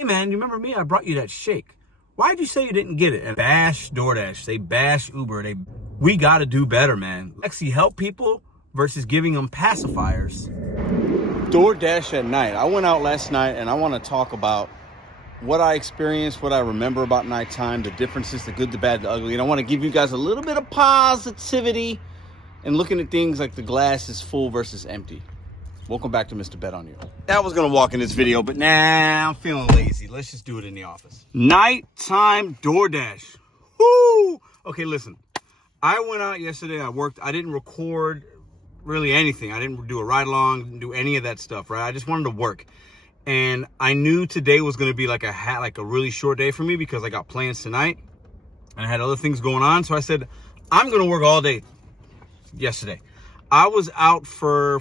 Hey man, you remember me? I brought you that shake. Why'd you say you didn't get it? And bash DoorDash, they bash Uber, we gotta do better, man. Actually help people versus giving them pacifiers. DoorDash at night. I went out last night and I want to talk about what I experienced, what I remember about nighttime, the differences, the good, the bad, the ugly. And I want to give you guys a little bit of positivity and looking at things like the glass is full versus empty. Welcome back to Mr. Bet on You. I was going to walk in this video, but nah, I'm feeling lazy. Let's just do it in the office. Nighttime DoorDash. Woo! Okay, listen. I went out yesterday. I worked. I didn't record really anything. I didn't do a ride along, didn't do any of that stuff, right? I just wanted to work. And I knew today was going to be like a really short day for me because I got plans tonight and I had other things going on. So I said, I'm going to work all day yesterday. I was out for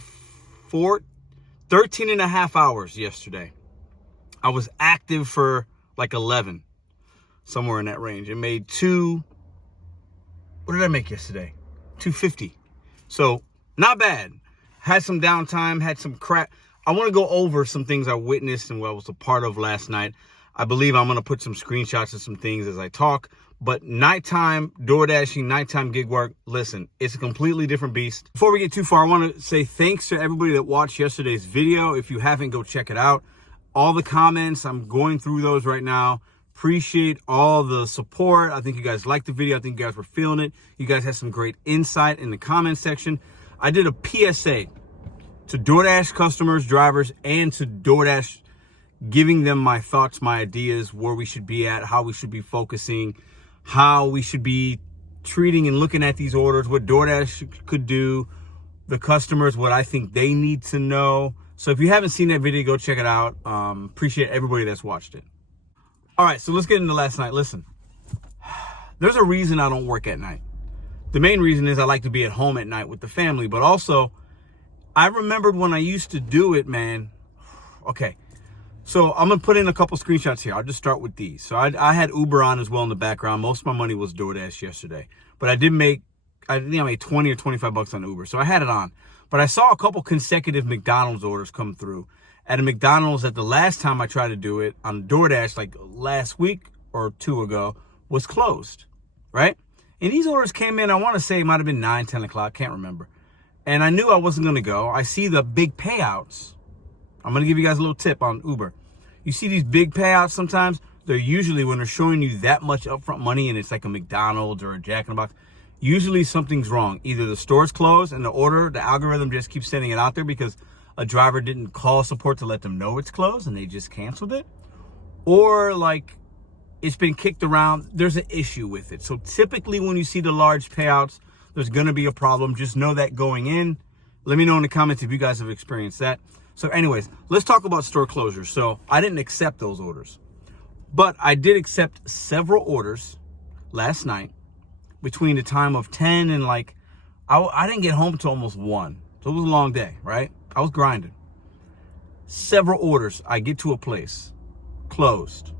13 and a half hours yesterday. I was active for like 11, somewhere in that range. It made what did I make yesterday? 250. So not bad. Had some downtime, had some crap. I want to go over some things I witnessed and what I was a part of last night. I believe I'm going to put some screenshots of some things as I talk. But nighttime DoorDashing, nighttime gig work, listen, it's a completely different beast. Before we get too far, I want to say thanks to everybody that watched yesterday's video. If you haven't, go check it out. All the comments, I'm going through those right now. Appreciate all the support. I think you guys liked the video. I think you guys were feeling it. You guys had some great insight in the comment section. I did a PSA to DoorDash customers, drivers, and to DoorDash, giving them my thoughts, my ideas, where we should be at, how we should be focusing, how we should be treating and looking at these orders, what DoorDash could do, the customers, what I think they need to know. So if you haven't seen that video, go check it out. Appreciate everybody that's watched it. All right, so let's get into last night. Listen, there's a reason I don't work at night. The main reason is I like to be at home at night with the family, but also I remembered when I used to do it, man. Okay, so I'm going to put in a couple screenshots here. I'll just start with these. So I had Uber on as well in the background. Most of my money was DoorDash yesterday. But I think I made 20 or 25 bucks on Uber. So I had it on. But I saw a couple consecutive McDonald's orders come through. At a McDonald's at the last time I tried to do it on DoorDash, like last week or two ago, was closed, right? And these orders came in, I want to say it might have been 9, 10 o'clock. Can't remember. And I knew I wasn't going to go. I see the big payouts. I'm going to give you guys a little tip on Uber. You see these big payouts sometimes, they're usually when they're showing you that much upfront money and it's like a McDonald's or a Jack in the Box, usually something's wrong. Either the store's closed and the algorithm just keeps sending it out there because a driver didn't call support to let them know it's closed and they just canceled it. Or like it's been kicked around. There's an issue with it. So typically when you see the large payouts, there's going to be a problem. Just know that going in. Let me know in the comments if you guys have experienced that. So anyways, let's talk about store closures. So I didn't accept those orders, but I did accept several orders last night between the time of 10 and like, I didn't get home till almost 1. So it was a long day, right? I was grinding. Several orders. I get to a place closed.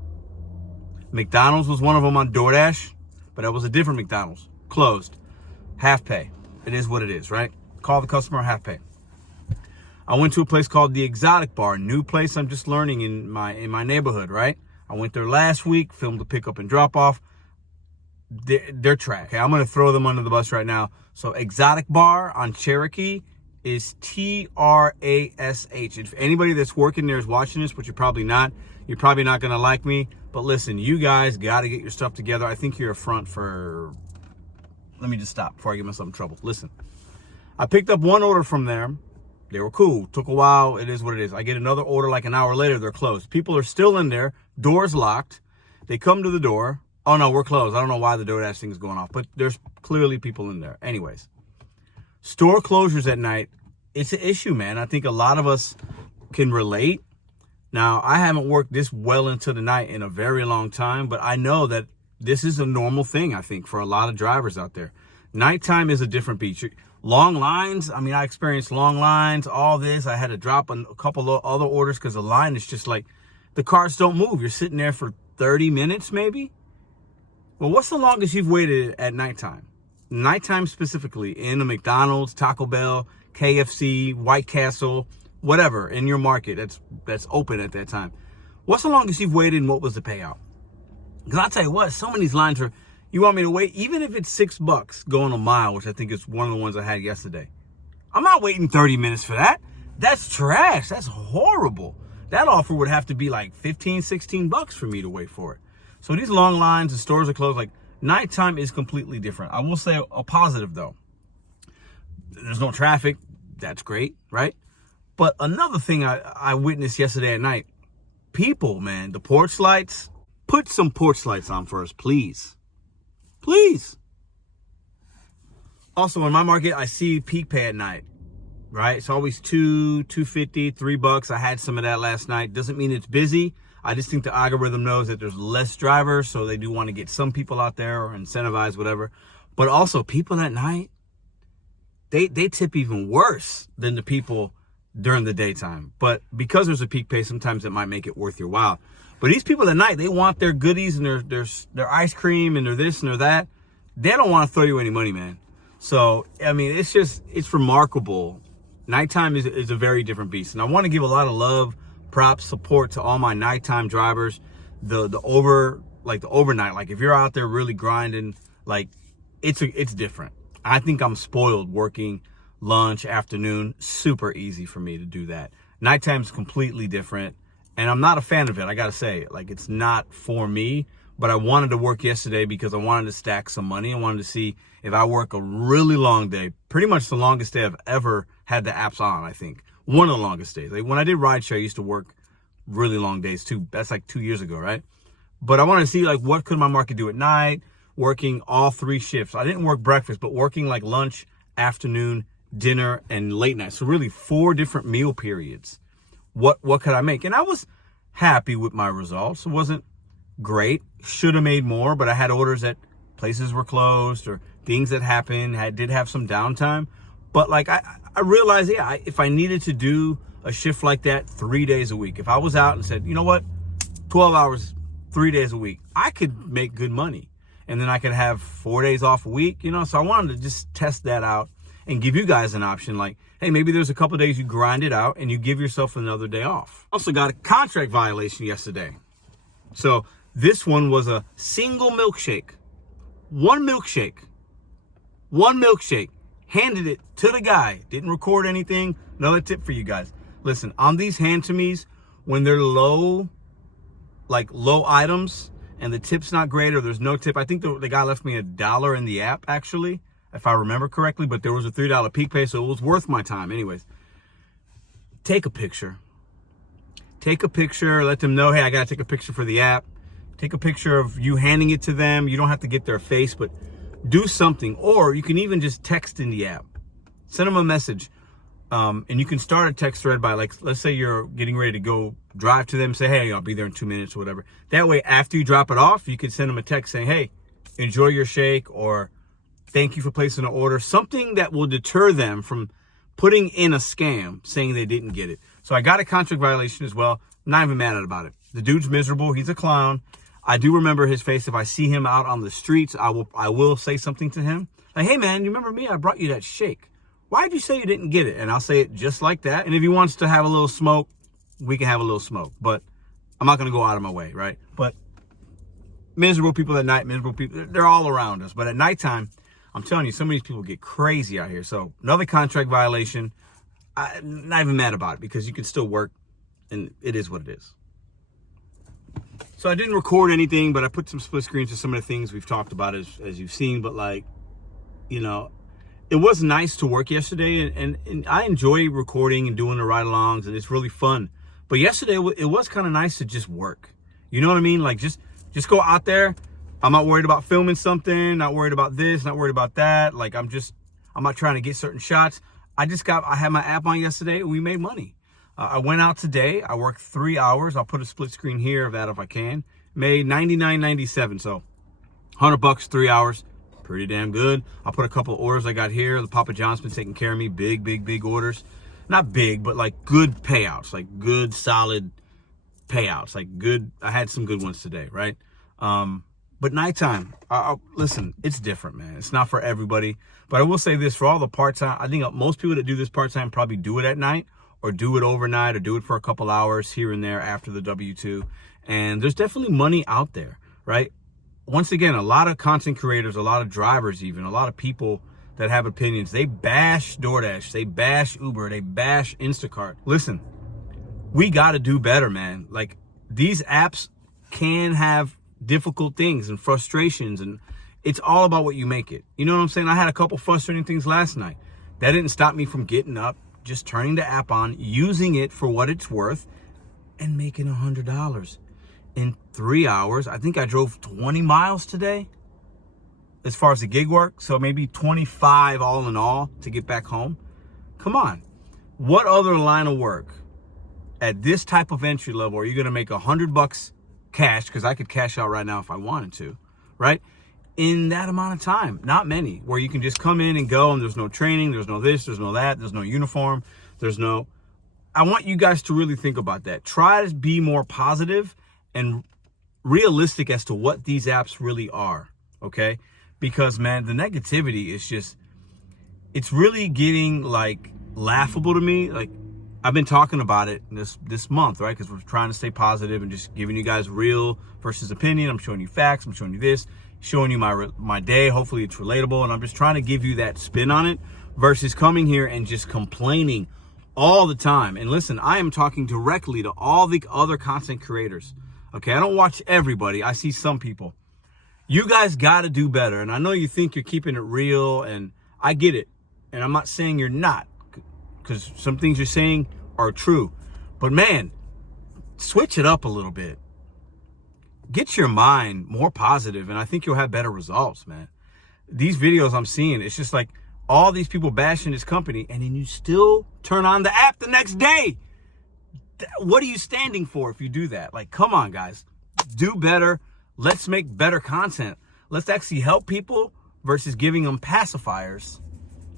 McDonald's was one of them on DoorDash, but that was a different McDonald's. Closed. Half pay. It is what it is, right? Call the customer, half pay. I went to a place called the Exotic Bar, new place I'm just learning in my neighborhood, right? I went there last week, filmed the pickup and drop off. They're trash. Okay, I'm going to throw them under the bus right now. So Exotic Bar on Cherokee is Trash. If anybody that's working there is watching this, but you're probably not going to like me. But listen, you guys got to get your stuff together. I think you're a front for... Let me just stop before I get myself in trouble. Listen, I picked up one order from there. They were cool. Took a while. It is what it is. I get another order like an hour later. They're closed. People are still in there. Door's locked. They come to the door. Oh, no, we're closed. I don't know why the DoorDash thing is going off, but there's clearly people in there. Anyways, store closures at night, it's an issue, man. I think a lot of us can relate. Now, I haven't worked this well into the night in a very long time, but I know that this is a normal thing, I think, for a lot of drivers out there. Nighttime is a different beach. Long lines, I mean, I experienced long lines, all this. I had to drop a couple of other orders because the line is just like, the cars don't move. You're sitting there for 30 minutes maybe. Well, what's the longest you've waited at nighttime? Nighttime specifically in a McDonald's, Taco Bell, KFC, White Castle, whatever in your market that's open at that time. What's the longest you've waited and what was the payout? Because I'll tell you what, some of these lines are, you want me to wait, even if it's $6 going a mile, which I think is one of the ones I had yesterday. I'm not waiting 30 minutes for that. That's trash. That's horrible. That offer would have to be like 15, 16 bucks for me to wait for it. So these long lines, the stores are closed. Like, nighttime is completely different. I will say a positive though. There's no traffic. That's great, right? But another thing I witnessed yesterday at night, people, man, the porch lights, put some porch lights on for us, please. Please. Also, in my market, I see peak pay at night, right? It's always $2.50, $3. I had some of that last night. Doesn't mean it's busy. I just think the algorithm knows that there's less drivers, so they do want to get some people out there or incentivize whatever. But also, people at night, they tip even worse than the people during the daytime. But because there's a peak pay, sometimes it might make it worth your while. But these people at night, they want their goodies and their ice cream and their this and their that. They don't want to throw you any money, man. So, I mean, it's remarkable. Nighttime is a very different beast. And I want to give a lot of love, props, support to all my nighttime drivers. The overnight, like if you're out there really grinding, like it's different. I think I'm spoiled working lunch, afternoon, super easy for me to do that. Nighttime's completely different. And I'm not a fan of it, I gotta say. Like, it's not for me, but I wanted to work yesterday because I wanted to stack some money. I wanted to see if I work a really long day, pretty much the longest day I've ever had the apps on, I think. One of the longest days. Like, when I did rideshare, I used to work really long days too. That's like 2 years ago, right? But I wanted to see, like, what could my market do at night, working all 3 shifts. I didn't work breakfast, but working like lunch, afternoon, dinner, and late night. So really 4 different meal periods. What could I make? And I was happy with my results. It wasn't great. Should have made more, but I had orders that places were closed or things that happened. Did have some downtime. But like I realized, yeah, if I needed to do a shift like that 3 days a week, if I was out and said, you know what, 12 hours, 3 days a week, I could make good money. And then I could have 4 days off a week, you know? So I wanted to just test that out and give you guys an option. Like, hey, maybe there's a couple of days you grind it out and you give yourself another day off. Also got a contract violation yesterday. So this one was a single milkshake. One milkshake. Handed it to the guy. Didn't record anything. Another tip for you guys. Listen, on these hand-to-me's, when they're low items and the tip's not great or there's no tip, I think the guy left me $1 in the app, actually, if I remember correctly, but there was a $3 peak pay, so it was worth my time. Anyways, take a picture. Let them know, hey, I got to take a picture for the app. Take a picture of you handing it to them. You don't have to get their face, but do something. Or you can even just text in the app. Send them a message. And you can start a text thread by, like, let's say you're getting ready to go drive to them. Say, hey, I'll be there in 2 minutes or whatever. That way, after you drop it off, you can send them a text saying, hey, enjoy your shake, or thank you for placing an order. Something that will deter them from putting in a scam saying they didn't get it. So I got a contract violation as well. Not even mad about it. The dude's miserable. He's a clown. I do remember his face. If I see him out on the streets, I will say something to him. Like, hey, man, you remember me? I brought you that shake. Why did you say you didn't get it? And I'll say it just like that. And if he wants to have a little smoke, we can have a little smoke. But I'm not going to go out of my way, right? But miserable people at night, miserable people, they're all around us. But at nighttime, I'm telling you, some of these people get crazy out here. So another contract violation. I'm not even mad about it because you can still work, and it is what it is. So I didn't record anything, but I put some split screens of some of the things we've talked about as you've seen. But, like, you know, it was nice to work yesterday, and I enjoy recording and doing the ride-alongs, and it's really fun. But yesterday, it was kind of nice to just work. You know what I mean? Like, just go out there. I'm not worried about filming something, not worried about this, not worried about that. Like, I'm not trying to get certain shots. I had my app on yesterday, and we made money. I went out today. I worked 3 hours. I'll put a split screen here of that if I can. Made $99.97, so $100, 3 hours. Pretty damn good. I'll put a couple of orders I got here. The Papa John's been taking care of me. Big orders. Not big, but like good payouts. Like good, solid payouts. Like good. I had some good ones today, right? But nighttime, listen, it's different, man. It's not for everybody. But I will say this, for all the part-time, I think most people that do this part-time probably do it at night, or do it overnight or do it for a couple hours here and there after the W-2. And there's definitely money out there, right? Once again, a lot of content creators, a lot of drivers even, a lot of people that have opinions, they bash DoorDash, they bash Uber, they bash Instacart. Listen, we got to do better, man. Like, these apps can have difficult things and frustrations, and it's all about what you make it. You know what I'm saying? I had a couple frustrating things last night. That didn't stop me from getting up, just turning the app on, using it for what it's worth, and making $100 in 3 hours. I think I drove 20 miles today as far as the gig work, so maybe 25 all in all to get back home. Come on. What other line of work at this type of entry level are you going to make $100 cash? Because I could cash out right now if I wanted to, right? In that amount of time. Not many, where you can just come in and go and there's no training, there's no this, there's no that, there's no uniform, there's no... I want you guys to really think about that. Try to be more positive and realistic as to what these apps really are, okay? Because, man, the negativity is just... it's really getting, like, laughable to me. Like, I've been talking about it this month, right? Because we're trying to stay positive and just giving you guys real versus opinion. I'm showing you facts. I'm showing you this, showing you my day. Hopefully it's relatable. And I'm just trying to give you that spin on it versus coming here and just complaining all the time. And listen, I am talking directly to all the other content creators. Okay, I don't watch everybody. I see some people. You guys got to do better. And I know you think you're keeping it real, and I get it. And I'm not saying you're not, because some things you're saying are true. But man, switch it up a little bit. Get your mind more positive, and I think you'll have better results, man. These videos I'm seeing, it's just like all these people bashing this company, and then you still turn on the app the next day. What are you standing for if you do that? Like, come on, guys. Do better. Let's make better content. Let's actually help people versus giving them pacifiers.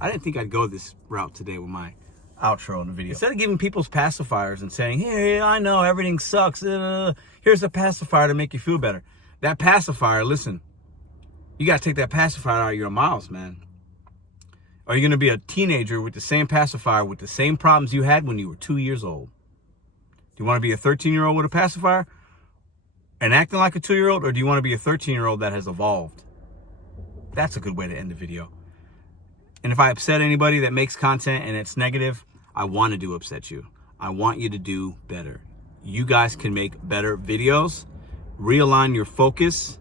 I didn't think I'd go this route today with my outro in the video. Instead of giving people's pacifiers and saying, hey, I know everything sucks. Here's a pacifier to make you feel better. That pacifier, listen, you got to take that pacifier out of your mouths, man. Are you going to be a teenager with the same pacifier with the same problems you had when you were 2 years old? Do you want to be a 13-year-old with a pacifier and acting like a 2-year-old, or do you want to be a 13-year-old that has evolved? That's a good way to end the video. And if I upset anybody that makes content and it's negative, I want to upset you. I want you to do better. You guys can make better videos. Realign your focus.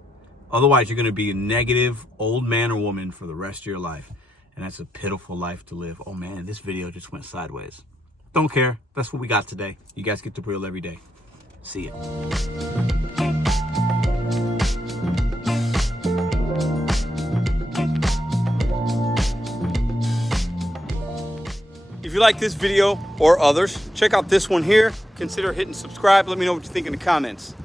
Otherwise, you're going to be a negative old man or woman for the rest of your life. And that's a pitiful life to live. Oh, man, this video just went sideways. Don't care. That's what we got today. You guys get the real every day. See ya. If you like this video or others, check out this one here. Consider hitting subscribe. Let me know what you think in the comments.